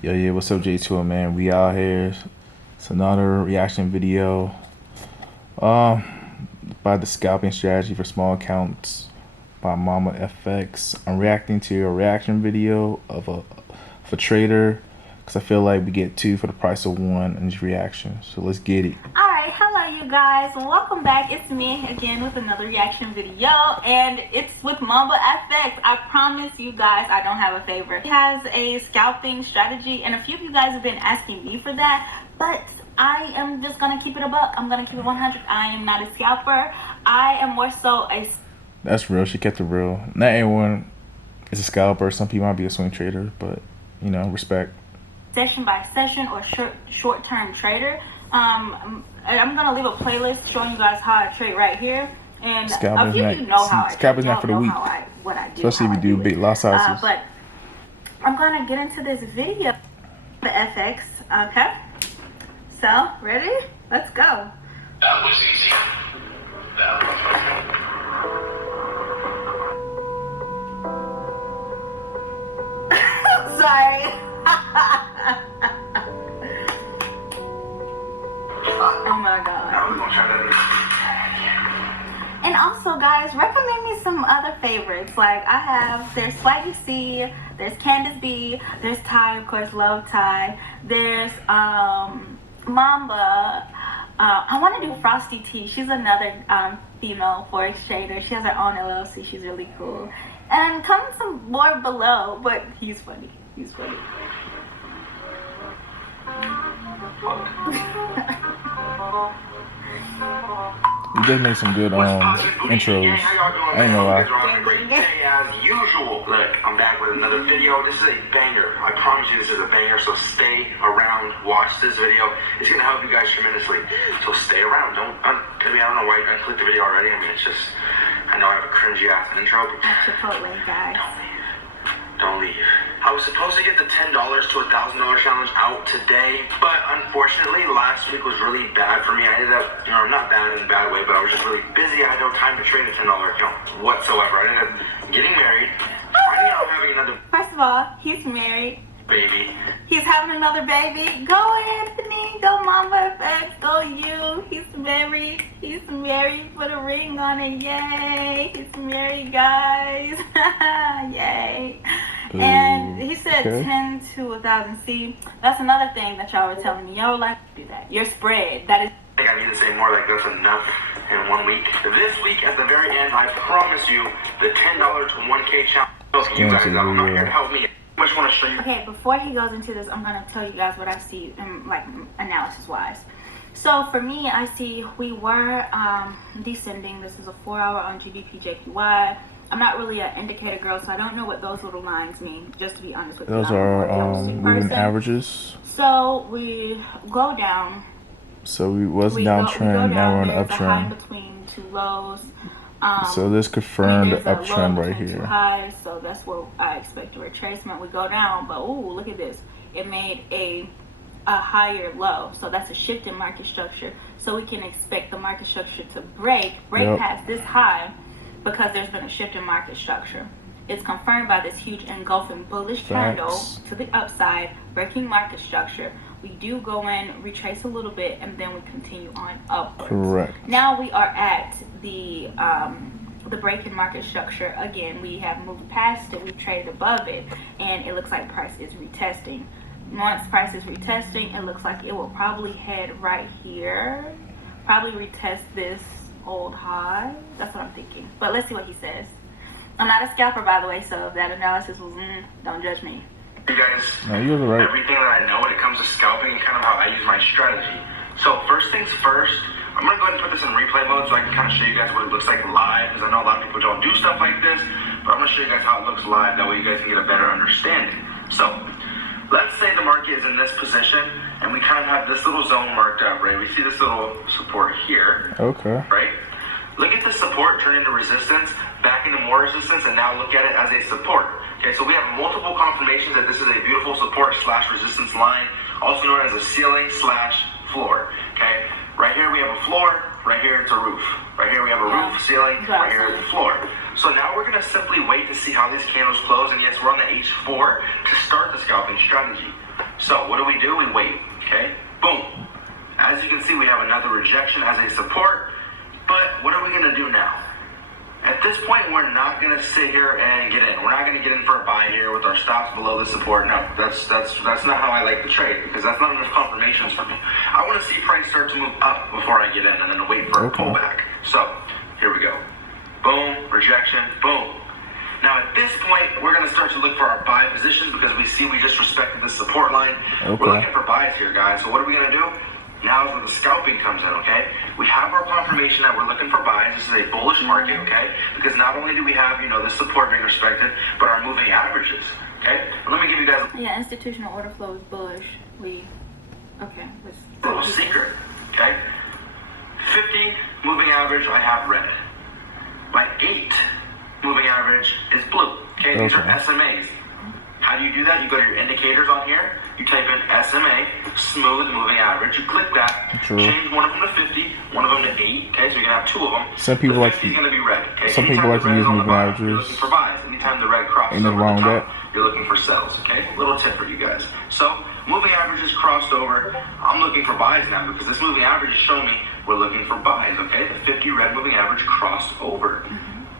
Yeah, what's up, J2O, man? We out here. It's another reaction video. By the scalping strategy for small accounts by Mamba FX. I'm reacting to a reaction video of a trader because I feel like we get two for the price of one in each reaction. So let's get it. Alright, hello you guys. Welcome back. It's me again with another reaction video, and it's with Mamba FX. I promise you guys I don't have a favorite. He has a scalping strategy, and a few of you guys have been asking me for that, but I am just gonna keep it a buck. I'm gonna keep it 100. I am not a scalper. I am more so a... That's real. She kept it real. Not everyone is a scalper. Some people might be a swing trader, but you know, respect. Session by session or short-term trader. I'm gonna leave a playlist showing you guys how I trade right here, and a few of you know how I trade. Scalping's not for the weak, what I do, especially if you do big lot sizes. But I'm gonna get into this video, the FX. Okay, so ready? Let's go. That was easy. That was Sorry. Oh my god. And also, guys, recommend me some other favorites. Like I have, there's Swaggy C, there's Candace B, there's Ty, of course, love Ty. There's Mamba. I want to do Frosty T. She's another female forex trader. She has her own LLC. She's really cool. And comment some more below. But he's funny. He's funny. You did make some good intros. I ain't gonna lie. Great day as usual. Look, I'm back with another video. This is a banger. I promise you this is a banger, so stay around, watch this video. It's gonna help you guys tremendously. So stay around. I don't know why I clicked the video already. I mean, it's just, I know I have a cringy ass intro, but Chipotle, guys. Don't leave. I was supposed to get the $10 to $1,000 challenge out today, but unfortunately last week was really bad for me. I ended up, not bad in a bad way, but I was just really busy. I had no time to trade a $10 account whatsoever. I ended up getting married, finding out having another... First of all, he's married. Baby. He's having another baby. Go Anthony, go Mamba FX, go you. He's married. He's married. Put a ring on it. Yay. He's married, guys. Yay. And he said 10 to 1,000. See, that's another thing that y'all were telling me. Y'all would like to do that. Your spread, that is... I think I need to say more, like that's enough in 1 week. This week at the very end, I promise you, the $10 to 1K challenge. You guys, I'm not here to help me. I just want to show you. Okay, before he goes into this, I'm gonna tell you guys what I see, like analysis wise. So for me, I see we were descending. This is a 4-hour on GBP JPY. I'm not really an indicator girl, so I don't know what those little lines mean, just to be honest with you. Those are moving averages. So we go down. So we was downtrend, now we're on an uptrend. Between two lows. So this confirmed the uptrend right here. High, so that's where I expect a retracement. We go down, but ooh, look at this. It made a higher low. So that's a shift in market structure. So we can expect the market structure to break past this high because there's been a shift in market structure. It's confirmed by this huge engulfing bullish candle to the upside, breaking market structure. We do go in, retrace a little bit, and then we continue on upwards. Correct. Now we are at the break in market structure. Again, we have moved past it, we've traded above it, and it looks like price is retesting. Once price is retesting, it looks like it will probably head right here. Probably retest this old high. That's what I'm thinking. But let's see what he says. I'm not a scalper, by the way, so if that analysis was, don't judge me. You guys, you're right. Everything that I know when it comes to scalping and kind of how I use my strategy. So first things first, I'm going to go ahead and put this in replay mode so I can kind of show you guys what it looks like live, because I know a lot of people don't do stuff like this, but I'm going to show you guys how it looks live. That way you guys can get a better understanding. So let's say the market is in this position and we kind of have this little zone marked up, right? We see this little support here. Okay. Right? Look at the support turn into resistance, back into more resistance, and now look at it as a support. Okay, so we have multiple confirmations that this is a beautiful support slash resistance line, also known as a ceiling slash floor. Okay, right here we have a floor, right here it's a roof. Right here we have a roof, ceiling, right here is the floor. So now we're gonna simply wait to see how these candles close, and yes, we're on the H4 to start the scalping strategy. So what do? We wait, okay? Boom. As you can see, we have another rejection as a support, but what are we gonna do now? At this point, we're not gonna sit here and get in. We're not gonna get in for a buy here with our stops below the support. No, that's not how I like the trade, because that's not enough confirmations for me. I wanna see price start to move up before I get in and then wait for a pullback. So, here we go. Boom, rejection, boom. Now at this point, we're going to start to look for our buy positions because we see we just respected the support line. We're looking for buys here, guys. So what are we going to do? Now is where the scalping comes in, okay? We have our confirmation that we're looking for buys. This is a bullish market, okay? Because not only do we have, you know, the support being respected, but our moving averages, okay? And let me give you guys Yeah, institutional order flow is bullish. Okay. a little secret, okay? 50 moving average, I have red. My 8 moving average is blue. Okay, these are SMAs. How do you do that? You go to your indicators on here, you type in SMA, smooth moving average, you click that, change one of them to 50, one of them to 8, okay, so you can have 2 of them. Some people like to, going to be red, okay? Some people like to use moving averages. You're looking for buys. Anytime the red crosses over the top, you're looking for sells, okay? Little tip for you guys. So, moving averages crossed over. I'm looking for buys now because this moving average is showing me we're looking for buys, okay? The 50 red moving average crossed over.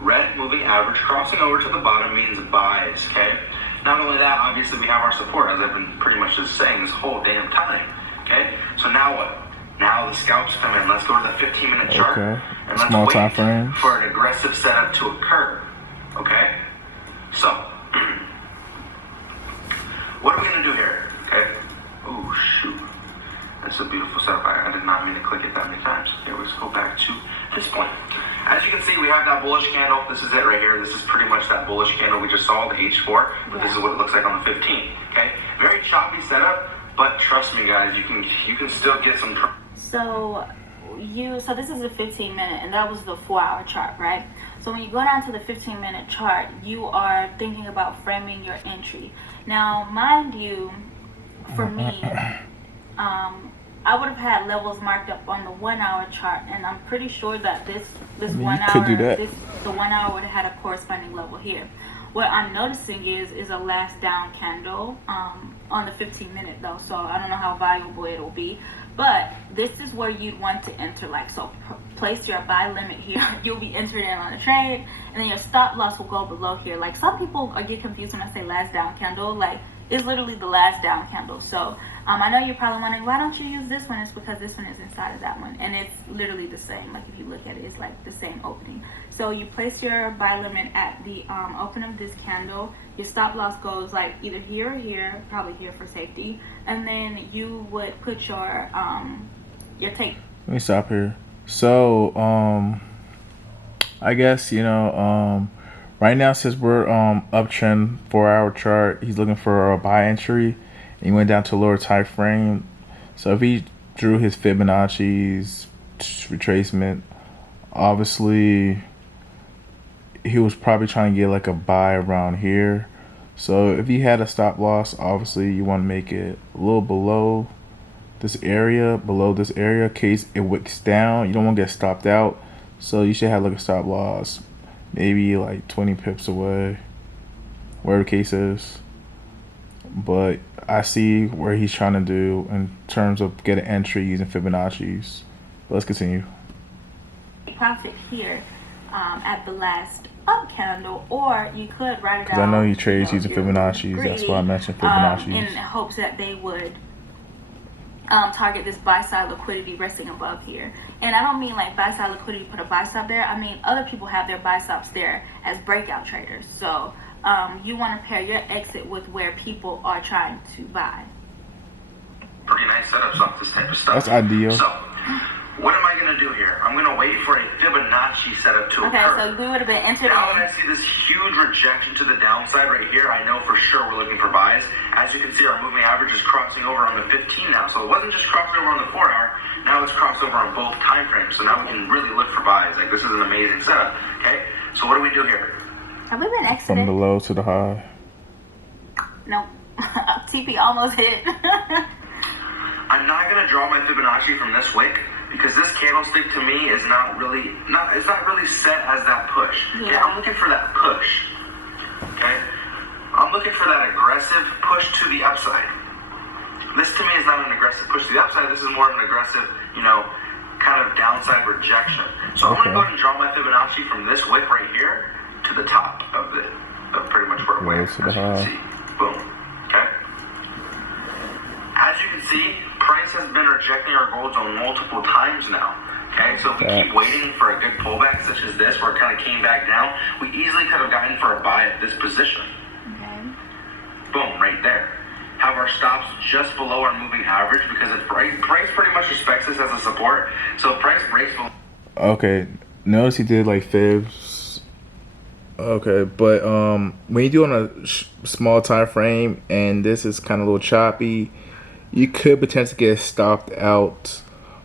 Red moving average crossing over to the bottom means buys, okay? Not only that, obviously we have our support, as I've been pretty much just saying this whole damn time, okay? So now what? Now the scalps come in. Let's go to the 15-minute chart, and let's Small wait time frames. for an aggressive setup to occur, okay? So, what are we going to do here, okay? Oh, shoot. That's a beautiful setup. I did not mean to click it that many times. Okay, let's go back to this point. As you can see, we have that bullish candle. This is it right here. This is pretty much that bullish candle we just saw, the H4, but this is what it looks like on the 15, okay? Very choppy setup, but trust me, guys, you can still get some... So this is a 15-minute, and that was the 4-hour chart, right? So when you go down to the 15-minute chart, you are thinking about framing your entry. Now, mind you, for me, I would have had levels marked up on the 1-hour chart, and I'm pretty sure that this 1 hour, the 1 hour would have had a corresponding level here. What I'm noticing is a last down candle on the 15-minute though, so I don't know how valuable it'll be. But this is where you'd want to enter, like, so place your buy limit here. You'll be entered in on a trade, and then your stop loss will go below here. Like, some people get confused when I say last down candle. Like, it's literally the last down candle. So I know you're probably wondering, why don't you use this one? It's because this one is inside of that one, and it's literally the same. Like, if you look at it, it's like the same opening. So you place your buy limit at the open of this candle. Your stop loss goes like either here or here, probably here for safety, and then you would put your take. Let me stop here. So I guess, you know, right now, since we're uptrend 4-hour chart, he's looking for a buy entry, and he went down to a lower time frame. So if he drew his Fibonacci's retracement, obviously he was probably trying to get like a buy around here. So if he had a stop loss, obviously you want to make it a little below this area, in case it wicks down. You don't want to get stopped out, so you should have like a stop loss maybe like 20 pips away, whatever the case is. But I see where he's trying to do in terms of getting entry using Fibonacci's. But let's continue. Profit here at the last up candle, or you could write it down. Because I know he trades using Fibonacci's. That's why I mentioned Fibonacci's. In hopes that they would target this buy side liquidity resting above here. And I don't mean like buy side liquidity, put a buy stop there. I mean other people have their buy stops there as breakout traders. So you want to pair your exit with where people are trying to buy. Pretty nice setups off this type of stuff. That's ideal. So what am I going to do here? I'm going to wait for a Fibonacci setup to occur. Okay, so we would have been entered now in. When I see this huge rejection to the downside right here, I know for sure we're looking for buys. As you can see, our moving average is crossing over on the 15 now. So it wasn't just crossing over on the 4-hour. Now it's crossed over on both time frames. So now we can really look for buys. Like, this is an amazing setup. Okay, so what do we do here? Have we been exited? From the low to the high. No. TP almost hit. I'm not going to draw my Fibonacci from this wick, because this candlestick to me is not really set as that push. Okay, I'm looking for that push. Okay, I'm looking for that aggressive push to the upside. This to me is not an aggressive push to the upside. This is more of an aggressive, you know, kind of downside rejection. So I'm going to go ahead and draw my Fibonacci from this wick right here to the top of pretty much where it went, as you can see. Boom. Okay. As you can see, price has been rejecting our gold zone multiple times now. Okay, so if we keep waiting for a good pullback such as this, where it kind of came back down, we easily could have gotten for a buy at this position. Okay. Boom, right there. Have our stops just below our moving average because if price pretty much respects this as a support. So if price breaks below. Okay, notice he did like fibs. Okay, but when you do on a small time frame and this is kind of a little choppy, you could potentially get stopped out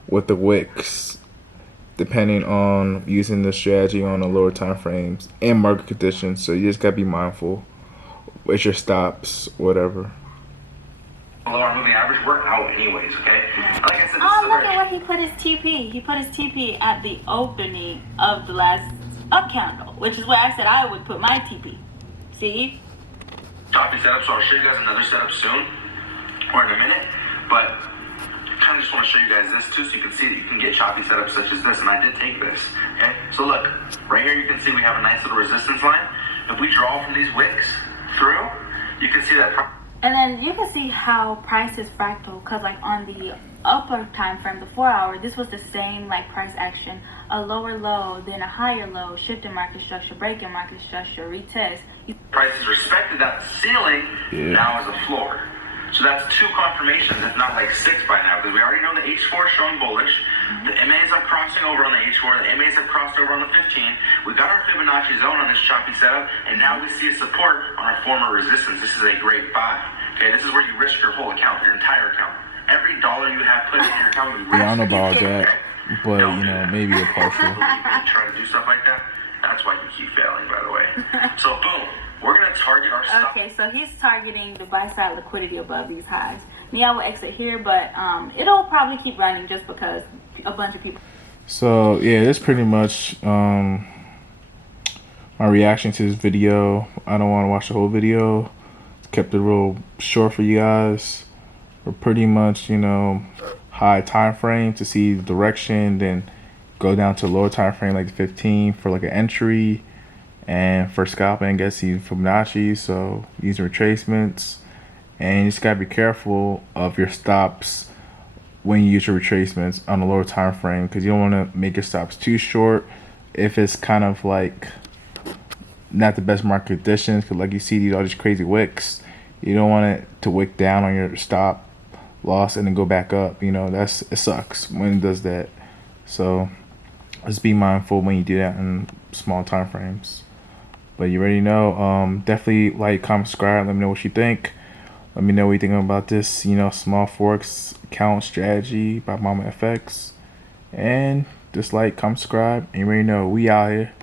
with the wicks, depending on using the strategy on the lower time frames and market conditions. So you just gotta be mindful with your stops, whatever. Below our moving average, we're out anyways, okay? Like I said, look at where he put his TP. He put his TP at the opening of the last up candle, which is where I said I would put my TP. See? Choppy setup, so I'll show you guys another setup soon, or in a minute, but kind of just want to show you guys this too so you can see that you can get choppy setups such as this, and I did take this, okay? So look, right here you can see we have a nice little resistance line. If we draw from these wicks through, you can see that. And then you can see how price is fractal, because like on the upper time frame, the 4 hour, this was the same like price action, a lower low, then a higher low, shift in market structure, break in market structure, retest. Price is respected that ceiling now as a floor. So that's 2 confirmations, if not like 6 by now, because we already know the H4 is showing bullish. The MAs are crossing over on the H4. The MAs have crossed over on the 15. We got our Fibonacci zone on this choppy setup, and now we see a support on our former resistance. This is a great buy. Okay, this is where you risk your whole account, your entire account. Every dollar you have put in your account, you risk. Yeah, I don't know about that, but you know, maybe a partial. Try to do stuff like that. That's why you keep failing, by the way. So boom. We're going to target our stop. Okay, so he's targeting the buy side liquidity above these highs. Yeah, I will exit here, but it'll probably keep running just because a bunch of people. So yeah, that's pretty much my reaction to this video. I don't want to watch the whole video. Kept it real short for you guys. We're pretty much, you know, high time frame to see the direction, then go down to lower time frame like the 15 for like an entry. And for scalping, I guess using Fibonacci, so using retracements. And you just gotta be careful of your stops when you use your retracements on a lower time frame, because you don't want to make your stops too short if it's kind of like not the best market conditions. Because like you see all these crazy wicks, you don't want it to wick down on your stop loss and then go back up. You know, it sucks when it does that. So just be mindful when you do that in small time frames. But you already know, definitely like, comment, subscribe. Let me know what you think. Let me know what you think about this, you know, small forex account strategy by Mamba FX. And just like, comment, subscribe. And you already know, we out here.